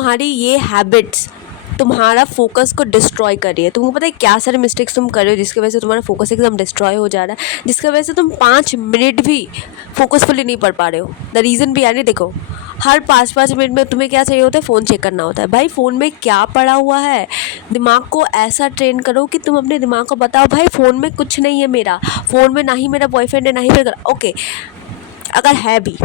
तुम्हारी ये हैबिट्स तुम्हारा फोकस को डिस्ट्रॉय कर रही है। तुमको पता है क्या सारे मिस्टेक्स तुम कर रहे हो जिसकी वजह से तुम्हारा फोकस एकदम डिस्ट्रॉय हो जा रहा है, जिसकी वजह से तुम 5 मिनट भी फोकसफुली नहीं पढ़ पा रहे हो। द रीज़न भी यानी देखो, हर 5-5 मिनट में तुम्हें क्या चाहिए होता है, फ़ोन चेक करना होता है। भाई फ़ोन में क्या पड़ा हुआ है, दिमाग को ऐसा ट्रेन करो कि तुम अपने दिमाग को बताओ भाई फ़ोन में कुछ नहीं है मेरा, फ़ोन में ना ही मेरा बॉयफ्रेंड है ना ही मेरा, ओके अगर है भी,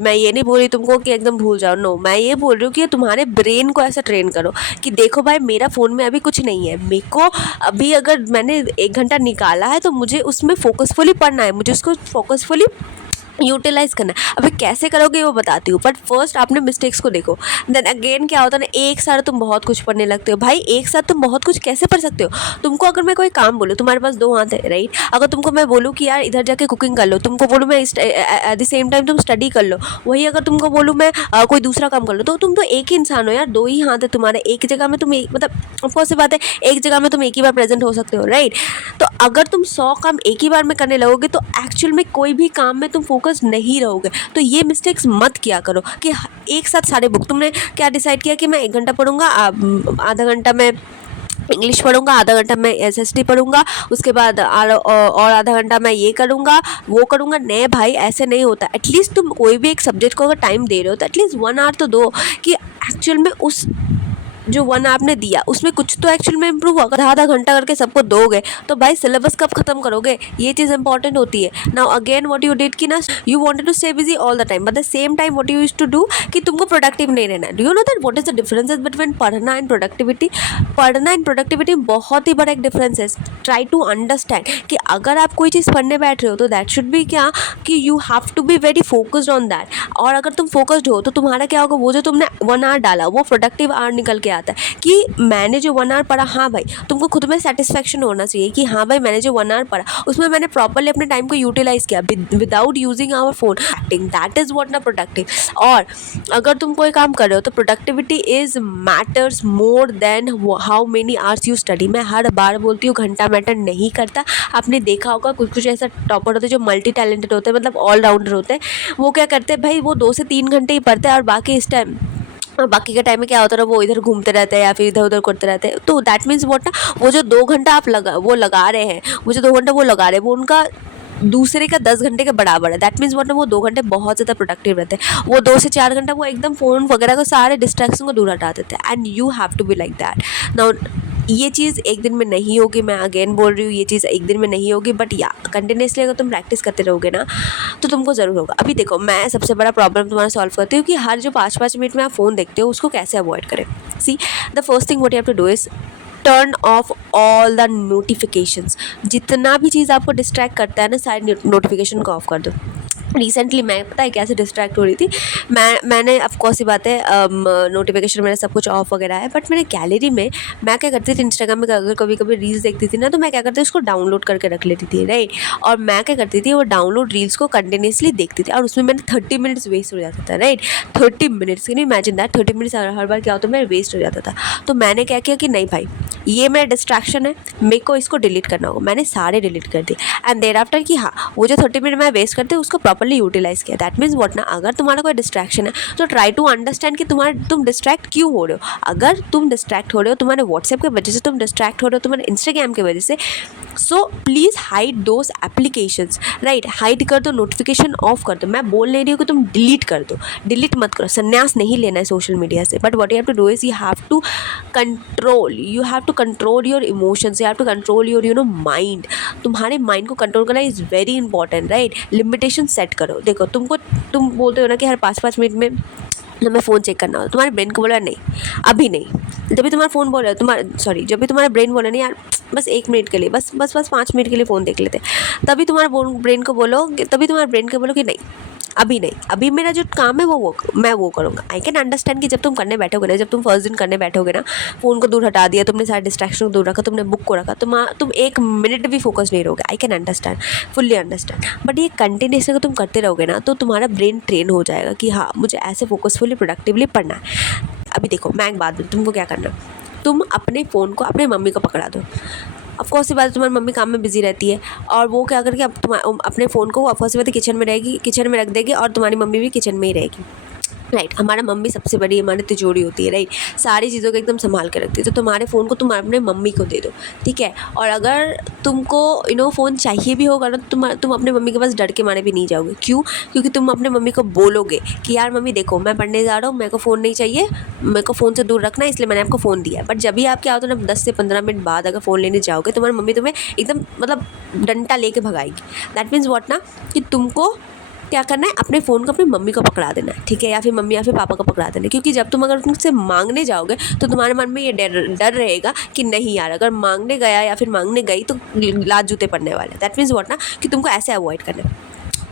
मैं ये नहीं बोल रही तुमको कि एकदम भूल जाओ, नो, मैं ये बोल रही हूँ कि तुम्हारे ब्रेन को ऐसा ट्रेन करो कि देखो भाई मेरा फ़ोन में अभी कुछ नहीं है, मेरे को अभी अगर मैंने 1 घंटा निकाला है तो मुझे उसमें फोकसफुली पढ़ना है, मुझे उसको फोकसफुली यूटिलाइज़ करना है। अभी कैसे करोगे वो बताती हूँ, बट फर्स्ट आपने मिस्टेक्स को देखो। देन अगेन क्या होता है ना, एक साथ तुम बहुत कुछ पढ़ने लगते हो। भाई एक साथ तुम बहुत कुछ कैसे पढ़ सकते हो? तुमको अगर मैं कोई काम बोलूँ, तुम्हारे पास 2 हाथ है राइट, अगर तुमको मैं बोलूँ कि यार इधर जाके कुकिंग कर लो, तुमको बोलूँ मैं एट द सेम टाइम तुम स्टडी कर लो, वही अगर तुमको बोलूँ मैं कोई दूसरा काम कर लो, तो तुम तो एक ही इंसान हो यार, 2 ही हाथ है तुम्हारे, एक जगह में तुम एक मतलब ऑफकोर्स से बात है, एक जगह में तुम एक ही बार प्रेजेंट हो सकते हो राइट। तो अगर तुम 100 काम एक ही बार में करने लगोगे तो एक्चुअल में कोई भी काम में तुम फोकस नहीं रहोगे। तो ये मिस्टेक्स मत किया करो कि एक साथ सारे बुक, तुमने क्या डिसाइड किया कि मैं 1 घंटा पढ़ूंगा, आधा घंटा मैं इंग्लिश पढ़ूंगा, आधा घंटा मैं एसएसटी पढ़ूंगा, उसके बाद और आधा घंटा मैं ये करूंगा वो करूंगा। नहीं भाई ऐसे नहीं होता। एटलीस्ट तुम कोई भी एक सब्जेक्ट को अगर टाइम दे रहे हो तो एटलीस्ट 1 आवर तो दो कि एक्चुअल में उस जो 1 आपने दिया उसमें कुछ तो एक्चुअल में इम्प्रूव होगा। आधा घंटा करके सबको दोगे तो भाई सिलेबस कब खत्म करोगे, ये चीज़ इंपॉर्टेंट होती है। Now again what you did कि ना, you wanted to stay busy all the time, but the same time what you used to do कि तुमको प्रोडक्टिव नहीं रहना है। Do you know that what is the differences between पढ़ना and productivity? पढ़ना and productivity बहुत ही बड़ा एक डिफरेंस है। ट्राई टू अंडरस्टैंड कि अगर आप कोई चीज़ पढ़ने बैठ रहे हो तो दैट शुड बी क्या कि you have to be very focused on that. और अगर तुम फोकस्ड हो तो तुम्हारा क्या होगा, वो जो तुमने 1 आवर डाला वो प्रोडक्टिव आवर निकल के आता है कि मैंने जो 1 आवर पढ़ा, हाँ भाई तुमको खुद में सेटिस्फेक्शन होना चाहिए कि हाँ भाई मैंने जो 1 आवर पढ़ा उसमें मैंने प्रॉपर्ली अपने टाइम को यूटिलाइज किया without using our phone. That is what ना प्रोडक्टिव। और अगर तुम कोई काम कर रहे हो तो productivity is matters more than how many hours you study. मैं हर बार बोलती हूँ घंटा मैटर नहीं करता। आपने देखा होगा कुछ ऐसा टॉपर होते हैं जो मल्टी टैलेंटेड होते हैं, मतलब ऑलराउंडर होते हैं, वो क्या करते हैं भाई, वो 2 से 3 घंटे ही पढ़ते हैं और बाकी के टाइम में क्या होता है, वो इधर घूमते रहते हैं या फिर इधर उधर करते रहते हैं। तो दैट मीन्स व्हाट ना, वो जो 2 घंटा आप लगा रहे हैं, वो जो 2 घंटा वो लगा रहे हैं, वो उनका दूसरे का 10 घंटे के बराबर है। दैट मीन्स व्हाट ना, वो 2 घंटे बहुत ज़्यादा प्रोडक्टिव रहते हैं। वो 2 से 4 घंटा वो एकदम फ़ोन वगैरह को सारे डिस्ट्रैक्शन को दूर हटा देते हैं। And you have to be like that. Now ये चीज़ एक दिन में नहीं होगी, मैं अगेन बोल रही हूँ, ये चीज़ एक दिन में नहीं होगी, बट या कंटिन्यूसली अगर तुम प्रैक्टिस करते रहोगे ना तो तुमको ज़रूर होगा। अभी देखो, मैं सबसे बड़ा प्रॉब्लम तुम्हारा सॉल्व करती हूँ कि हर जो 5-5 मिनट में आप फ़ोन देखते हो उसको कैसे अवॉइड करें। See, the first thing what you have to do is turn off all the notifications. जितना भी चीज़ आपको डिस्ट्रैक्ट करता है ना, सारी नोटिफिकेशन को ऑफ कर दो। रिसेंटली मैं पता है कैसे डिस्ट्रैक्ट हो रही थी, मैंने ऑफकोर्स ही बात है, नोटिफिकेशन मेरा सब कुछ ऑफ वगैरह है, बट मैंने गैलरी में मैं क्या करती थी, इंस्टाग्राम में अगर कभी कभी रील्स देखती थी ना तो मैं क्या करती थी, उसको डाउनलोड करके रख लेती थी राइट। और मैं क्या करती थी, वो डाउनलोड रील्स को कंटिन्यूसली देखती थी और उसमें मैंने 30 मिनट्स वेस्ट हो जाता था right. 30 minutes, can you imagine that? 30 minutes हर बार क्या होता है, मेरा वेस्ट हो जाता था। तो मैंने क्या किया कि नहीं भाई, ये मेरा डिस्ट्रैक्शन है, मेरे को इसको डिलीट करना होगा। मैंने सारे डिलीट कर दिए एंड देर आफ्टर कि हाँ, वो जो 30 मिनट मैं वेस्ट करती हूँ उसको प्रॉपर्ली यूटिलाइज़ किया। दैट मीन्स व्हाट ना, अगर तुम्हारा कोई डिस्ट्रैक्शन है तो ट्राई टू अंडरस्टैंड कि तुम डिस्ट्रैक्ट क्यों हो रहे हो। अगर तुम डिस्ट्रैक्ट हो रहे हो तुम्हारे व्हाट्सएप की वजह से, तुम डिस्ट्रैक्ट हो रहे हो तुम्हारे इंस्टाग्राम की वजह से, so please hide those applications right. Hide कर दो, नोटिफिकेशन ऑफ कर दो। मैं बोल नहीं रही हूँ कि तुम डिलीट कर दो, डिलीट मत करो, संन्यास नहीं लेना है सोशल मीडिया से, but what you have to do is you have to control your emotions, you have to control your mind. तुम्हारे माइंड को कंट्रोल करना is very important right. Limitation set करो। देखो तुम बोलते हो ना कि हर 5-5 मिनट में हमें फ़ोन चेक करना हो, तुम्हारे ब्रेन को बोला नहीं अभी नहीं, जब भी तुम्हारा फ़ोन बोला जब भी तुम्हारा ब्रेन बोला नहीं यार बस 1 मिनट के लिए, बस 5 मिनट के लिए फ़ोन देख लेते, तभी तुम्हारा ब्रेन को बोलो कि नहीं अभी नहीं, अभी मेरा जो काम है मैं वो करूँगा। आई कैन अंडरस्टैंड कि जब तुम करने बैठोगे ना, जब तुम फर्स्ट दिन करने बैठोगे ना, फ़ोन को दूर हटा दिया तुमने, सारे डिस्ट्रैक्शन को दूर रखा, तुमने बुक को रखा, तुम 1 मिनट भी फोकस नहीं रहोगे। I can understand, fully understand, but ये कंटिन्यूसली अगर तुम करते रहोगे ना तो तुम्हारा ब्रेन ट्रेन हो जाएगा कि हाँ मुझे ऐसे फोकसफुली प्रोडक्टिवली पढ़ना है। अभी देखो मैं एक बात बोलूँ, तुमको क्या करना, तुम अपने फ़ोन को अपने मम्मी को पकड़ा दो। ऑफकोर्स ये बात है, तुम्हारी मम्मी काम में बिजी रहती है और वो क्या करके अब अपने फ़ोन को ऑफकोर्स ये बात है किचन में रख देगी और तुम्हारी मम्मी भी किचन में ही रहेगी। राइट। हमारा मम्मी सबसे बड़ी हमारी तिजोरी होती है, राइट। सारी चीज़ों को एकदम संभाल के रखती है। तो तुम्हारे फ़ोन को तुम अपने मम्मी को दे दो, ठीक है। और अगर तुमको फ़ोन चाहिए भी होगा ना, तुम अपने मम्मी के पास डर के मारे भी नहीं जाओगे। क्यों? क्योंकि तुम अपने मम्मी को बोलोगे कि यार मम्मी देखो मैं पढ़ने जा रहा हूँ, मेरे को फ़ोन नहीं चाहिए, मेरे को फ़ोन से दूर रखना है, इसलिए मैंने आपको फ़ोन दिया है। बट जब भी आप क्या होता है ना, 10 से 15 मिनट बाद अगर फ़ोन लेने जाओगे, तुम्हारी मम्मी तुम्हें एकदम मतलब डंडा लेके भगाएगी। दैट मीन्स व्हाट ना, कि तुमको क्या करना है, अपने फ़ोन को अपनी मम्मी को पकड़ा देना है, ठीक है, या फिर मम्मी या फिर पापा को पकड़ा देना है। क्योंकि जब तुम अगर उनसे मांगने जाओगे तो तुम्हारे मन में ये डर डर रहेगा कि नहीं यार, अगर मांगने गया या फिर मांगने गई तो लात जूते पड़ने वाले। दैट मीन्स व्हाट ना, कि तुमको ऐसे अवॉइड करना है।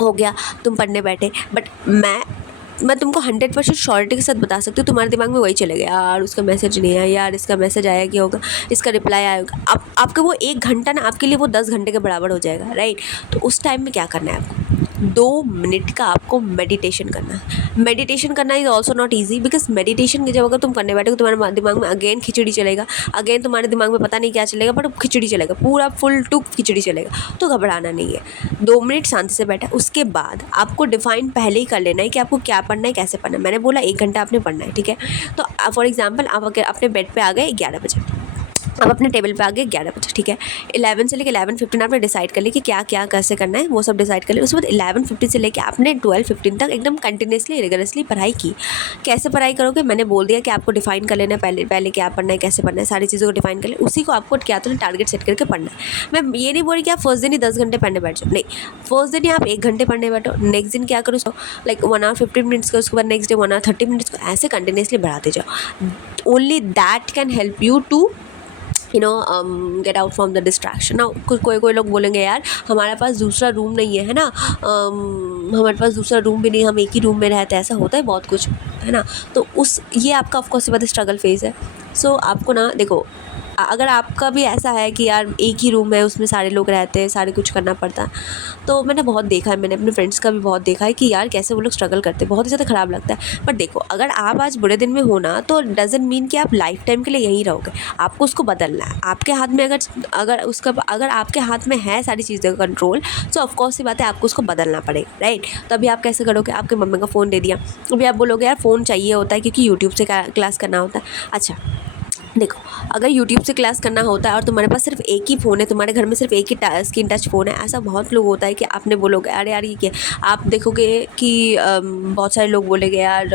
हो गया, तुम पढ़ने बैठे, बट मैं तुमको 100% श्योरिटी के साथ बता सकती हूँ, तुम्हारे दिमाग में वही चलेगा, यार उसका मैसेज नहीं आया, यार इसका मैसेज आया कि होगा, इसका रिप्लाई आया होगा। अब आपका वो 1 घंटा ना आपके लिए वो 10 घंटे के बराबर हो जाएगा, राइट। तो उस टाइम में क्या करना है आपको, 2 मिनट का आपको मेडिटेशन करना है। मेडिटेशन करना is also not easy, because meditation की जब अगर तुम करने बैठोगे तुम्हारे दिमाग में अगेन खिचड़ी चलेगा, अगेन तुम्हारे दिमाग में पता नहीं क्या चलेगा, बट खिचड़ी चलेगा, पूरा फुल टू खिचड़ी चलेगा। तो घबराना नहीं है, 2 मिनट शांति से बैठा। उसके बाद आपको डिफाइन पहले ही कर लेना है कि आपको क्या पढ़ना है, कैसे पढ़ना है। मैंने बोला 1 घंटा आपने पढ़ना है, ठीक है। तो फॉर एग्जाम्पल आप अगर अपने बेड पे आ गए 11 बजे, अब अपने टेबल पे आ गए 11 बजे, ठीक है। 11 से लेकर 11:15 आपने डिसाइड कर लिया कि क्या क्या कैसे करना है, वो सब डिसाइड कर लिया। उसके बाद 11:50 से लेकर आपने 12:15 तक एकदम कंटिन्यूसली रिगरसली पढ़ाई की। कैसे पढ़ाई करोगे, मैंने बोल दिया कि आपको डिफाइन कर लेना है पहले क्या पढ़ना है, कैसे पढ़ना है, सारी चीज़ों को डिफाइन कर लें। उसी को आपको क्या तो टारगेट सेट करके पढ़ना है। मैं ये नहीं बोल रही कि आप फर्स्ट दिन ही 10 घंटे पढ़ने बैठ जाओ, नहीं। फर्स्ट दिन ही आप 1 घंटे पढ़ने बैठो, नेक्स्ट दिन क्या करो, लाइक 1 आवर 15 मिनट्स का, उसके बाद नेक्स्ट डे 1 आवर 30 मिनट्स को, ऐसे कंटिन्यूसली बढ़ाते जाओ। Only that can help you to get out from the distraction. ना कोई लोग बोलेंगे यार हमारे पास दूसरा रूम नहीं है ना, हमारे पास दूसरा रूम भी नहीं, हम एक ही रूम में रहते हैं, ऐसा होता है बहुत कुछ, है ना। तो ये आपका ऑफकोर्स बात स्ट्रगल फेज़ है। सो आपको ना देखो, अगर आपका भी ऐसा है कि यार एक ही रूम है, उसमें सारे लोग रहते हैं, सारे कुछ करना पड़ता है, तो मैंने बहुत देखा है, मैंने अपने फ्रेंड्स का भी बहुत देखा है कि यार कैसे वो लोग स्ट्रगल करते हैं, बहुत ही ज़्यादा ख़राब लगता है। बट देखो, अगर आप आज बुरे दिन में हो ना, तो डजंट मीन कि आप लाइफ टाइम के लिए यहीं रहोगे। आपको उसको बदलना है। आपके हाथ में अगर आपके हाथ में है सारी चीज़ें का कंट्रोल, तो ऑफकोर्स सी बात है आपको उसको बदलना पड़ेगा, राइट। तो अभी आप कैसे करोगे, आपके मम्मी का फ़ोन दे दिया, अभी आप बोलोगे यार फ़ोन चाहिए होता है क्योंकि यूट्यूब से क्लास करना होता है। अच्छा देखो, अगर यूट्यूब से क्लास करना होता है और तुम्हारे पास सिर्फ एक ही फ़ोन है, तुम्हारे घर में सिर्फ एक ही स्क्रीन टच फ़ोन है, ऐसा बहुत लोग होता है कि आपने बोलोगे अरे यार ये क्या, आप देखोगे कि बहुत सारे लोग बोलेंगे यार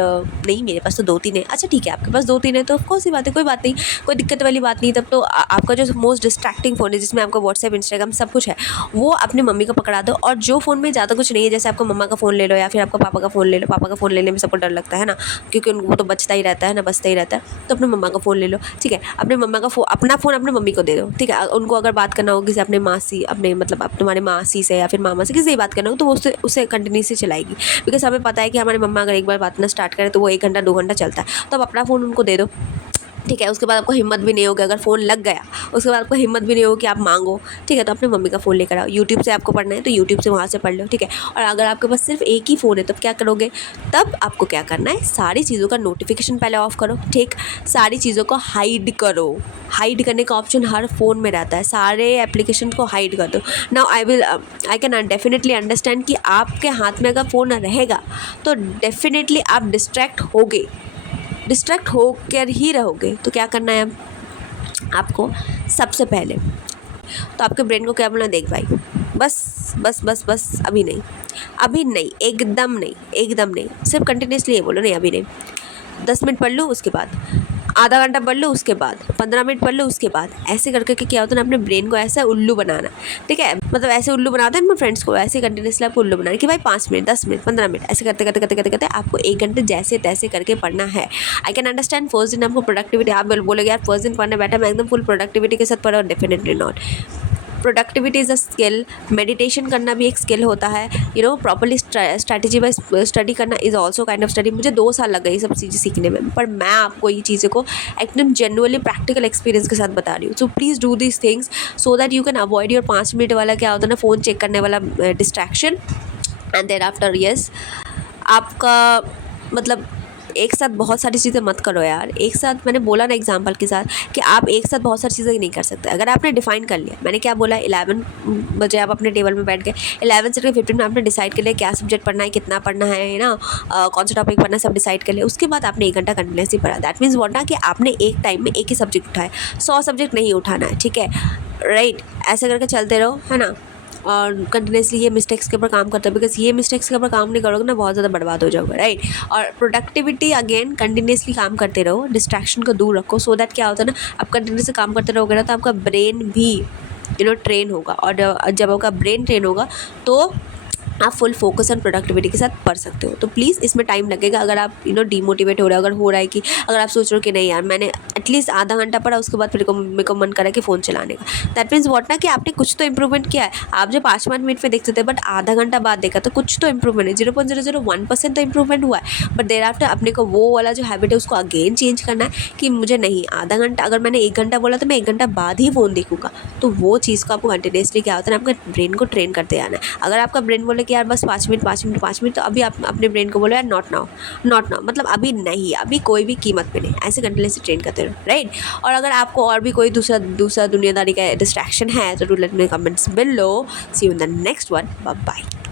नहीं मेरे पास तो 2-3 है। अच्छा ठीक है, आपके पास 2-3 है तो ऑफकोर्स ही बात है, कोई बात नहीं, कोई दिक्कत वाली बात नहीं। तब तो आपका जो मोस्ट डिस्ट्रैक्टिंग फ़ोन है, जिसमें आपका व्हाट्सएप, इंस्टाग्राम सब कुछ है, वो अपनी मम्मी को पकड़ा दो। और जो फ़ोन में ज़्यादा कुछ नहीं है, जैसे आपका मम्मा का फ़ोन ले लो या फिर आपका पापा का फ़ोन ले लो। पापा का फ़ोन लेने में सबको डर लगता है ना, क्योंकि उनको वो तो बचता ही रहता है ना, बचता ही रहता है। तो अपने मम्मा का फ़ोन ले लो, ठीक है। अपने मम्मा का अपना फ़ोन अपने मम्मी को दे दो, ठीक है। उनको अगर बात करना होगी किसी अपने मासी, अपने मतलब अब तुम्हारे मासी से या फिर मामा से, किसी से बात करना हो, तो वो उससे कंटिन्यूसली चलाएगी। बिकॉज हमें पता है कि हमारी मम्मा अगर एक बार बात करना स्टार्ट करें तो वो 1 घंटा 2 घंटा चलता है। तो अब अपना फ़ोन उनको दे दो, ठीक है। उसके बाद आपको हिम्मत भी नहीं होगी, अगर फ़ोन लग गया उसके बाद आपको हिम्मत भी नहीं होगी कि आप मांगो, ठीक है। तो अपने मम्मी का फ़ोन लेकर आओ। यूट्यूब से आपको पढ़ना है तो यूट्यूब से वहाँ से पढ़ लो, ठीक है। और अगर आपके पास सिर्फ एक ही फ़ोन है तब क्या करोगे, तब आपको क्या करना है, सारी चीज़ों का नोटिफिकेशन पहले ऑफ़ करो, ठीक। सारी चीज़ों को हाइड करो। हाइड करने का ऑप्शन हर फ़ोन में रहता है, सारे एप्लीकेशन को हाइड कर दो। Now I can definitely understand कि आपके हाथ में अगर फ़ोन रहेगा तो डेफिनेटली आप डिस्ट्रैक्ट होकर ही रहोगे। तो क्या करना है अब आपको, सबसे पहले तो आपके ब्रेन को क्या बोलना, देख भाई बस बस बस बस अभी नहीं, एकदम नहीं, सिर्फ कंटिन्यूसली ये बोलो, नहीं अभी नहीं। 10 मिनट पढ़ लो, उसके बाद आधा घंटा पढ़ लो, उसके बाद 15 मिनट पढ़ लो, उसके बाद ऐसे करके क्या होता है ना, अपने ब्रेन को ऐसा उल्लू बनाना, ठीक है। मतलब ऐसे उल्लू बनाते हैं मेरे फ्रेंड्स को, ऐसे कंटिन्यूसली आपको उल्लू बनाना कि भाई 5 मिनट 10 मिनट 15 मिनट ऐसे करते करते करते करते करते आपको 1 घंटे जैसे तैसे करके पढ़ना है। आई कैन अंडरस्टैंड फर्स्ट दिन आपको प्रोडक्टिविटी, आप बोलोगे यार फर्स्ट दिन पढ़ने बैठा मैं एकदम फुल प्रोडक्टिविटी के साथ पढ़ा, definitely not. Productivity is a skill, meditation करना भी एक स्किल होता है, प्रॉपर्ली स्ट्रैटेजी वाइज स्टडी करना is also kind of study. मुझे 2 साल लग गए ये सब चीज़ें सीखने में, पर मैं आपको ये चीज़ों को एकदम जेन्युइनली प्रैक्टिकल एक्सपीरियंस के साथ बता रही हूँ। So please do this things so that you can avoid your 5 minute वाला क्या होता है ना, फ़ोन चेक करने वाला distraction. And then after yes आपका मतलब एक साथ बहुत सारी चीज़ें मत करो यार। एक साथ मैंने बोला ना एग्जांपल के साथ कि आप एक साथ बहुत सारी चीज़ें नहीं कर सकते। अगर आपने डिफाइन कर लिया, मैंने क्या बोला, 11 बजे आप अपने टेबल में बैठ गए, 11 से 15 में आपने डिसाइड कर लिया क्या सब्जेक्ट पढ़ना है, कितना पढ़ना है ना, कौन सा टॉपिक पढ़ना है, सब डिसाइड कर लिया। उसके बाद आपने 1 घंटा कंटिन्यूसली पढ़ा। दैट मीन्स व्हाट ना कि आपने एक टाइम में एक ही सब्जेक्ट उठाया, 100 सब्जेक्ट नहीं उठाना है, ठीक है, राइट। ऐसे करके चलते रहो, है ना, और कंटिन्यूसली ये मिस्टेक्स के ऊपर काम करते हो, बिकॉज ये मिस्टेक्स के ऊपर काम नहीं करोगे ना, बहुत ज़्यादा बर्बाद हो जाओगे, राइट। और प्रोडक्टिविटी अगेन कंटिन्यूसली काम करते रहो, डिस्ट्रैक्शन को दूर रखो, सो दैट क्या होता है ना, आप कंटिन्यूसली काम करते रहोगे ना तो आपका ब्रेन भी ट्रेन होगा, और जब आपका ब्रेन ट्रेन होगा तो आप फुल फोकस एंड प्रोडक्टिविटी के साथ पढ़ सकते हो। तो प्लीज़ इसमें टाइम लगेगा। अगर आप डीमोटिवेट हो रहे हो, अगर हो रहा है कि अगर आप सोच रहे हो कि नहीं यार मैंने एटलीस्ट आधा घंटा पढ़ा, उसके बाद मेरे को मन करा कि फ़ोन चलाने का, दैट मीन्स व्हाट ना कि आपने कुछ तो इंप्रूवमेंट किया है। आप जो 5 मिनट में देखते थे बट आधा घंटा बाद देखा तो कुछ तो इंप्रूवमेंट है, 0.001% तो इंप्रूवमेंट हुआ है। बट देर आफ्टर अपने को वो वाला जो हैबिट है उसको अगेन चेंज करना है कि मुझे नहीं आधा घंटा, अगर मैंने 1 घंटा बोला तो मैं 1 घंटा बाद ही फ़ोन देखूँगा। तो वो चीज़ को आपको कंटिन्यूसली क्या होता है, आपके ब्रेन को ट्रेन करते आना है। अगर आपका ब्रेन बोले कि यार बस 5 मिनट, तो अभी आप अपने ब्रेन को बोलो यार नॉट नाउ, मतलब अभी नहीं, अभी कोई भी कीमत पे नहीं। ऐसे कंटिन्यूसली ट्रेन करते रहो, राइट। और अगर आपको और भी कोई दूसरा दुनियादारी का डिस्ट्रैक्शन है तो do let me comments below. See you in the next one, bye bye.